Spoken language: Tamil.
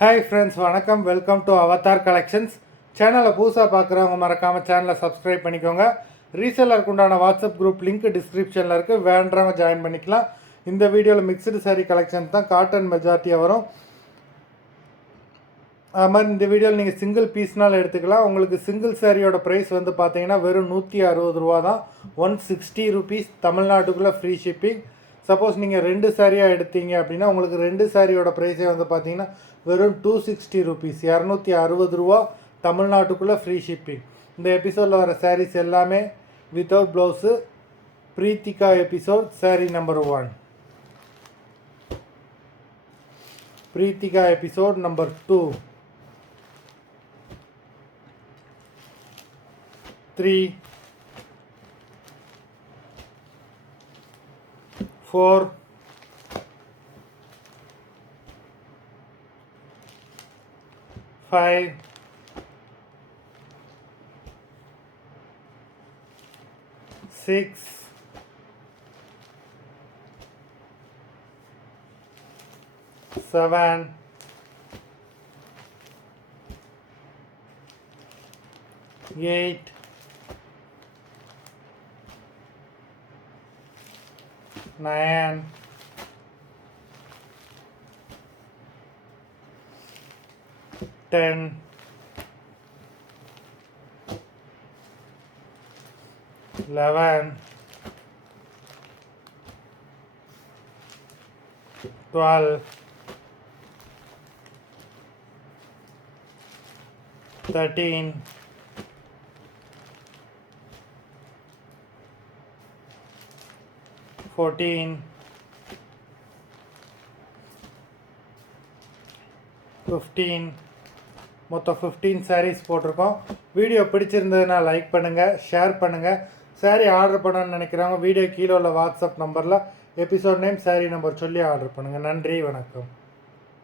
ஹாய் ஃப்ரெண்ட்ஸ், வணக்கம். Welcome to Avatar collections. சேனலை புதுசாக பார்க்குறவங்க மறக்காமல் சேனலை சப்ஸ்கிரைப் பண்ணிக்கோங்க. ரீசெல்லருக்கு உண்டான வாட்ஸ்அப் குரூப் லிங்க் டிஸ்கிரிப்ஷனில் இருக்குது, வேண்டவங்க ஜாயின் பண்ணிக்கலாம். இந்த வீடியோவில் மிக்சடு சாரீ கலெக்ஷன் தான், காட்டன் மெஜாரிட்டியாக வரும். அது மாதிரி இந்த வீடியோவில் நீங்கள் சிங்கிள் பீஸ்னால் எடுத்துக்கலாம். உங்களுக்கு சிங்கிள் சாரியோட ப்ரைஸ் வந்து பார்த்தீங்கன்னா வெறும் 160 ரூபா தான். 160 ருபீஸ், தமிழ்நாட்டுக்குள்ளே ஃப்ரீ ஷிப்பிங். சப்போஸ் நீங்கள் 2 சாரியாக எடுத்தீங்க அப்படின்னா உங்களுக்கு 2 சாரியோட ப்ரைஸே வந்து பார்த்தீங்கன்னா வெறும் 260 ருபீஸ், 260 ரூபா, தமிழ்நாட்டுக்குள்ளே ஃப்ரீ ஷிப்பிங். இந்த எபிசோடில் வர சாரீஸ் எல்லாமே without blouse. Preethika episode sari number 1, Preethika episode number 2, 3, 4, 5, 6, 7, 8, 9, 10, 11, 12, 13, 14, 15. மொத்தம் 15 சாரீஸ் போட்டிருக்கோம். வீடியோ பிடிச்சிருந்ததுன்னா லைக் பண்ணுங்கள், ஷேர் பண்ணுங்கள். சாரீ ஆர்டர் பண்ணணும்னு நினைக்கிறவங்க வீடியோ கீழே உள்ள வாட்ஸ்அப் நம்பரில் எபிசோட் நேம், சாரீ நம்பர் சொல்லி ஆர்டர் பண்ணுங்கள். நன்றி, வணக்கம்.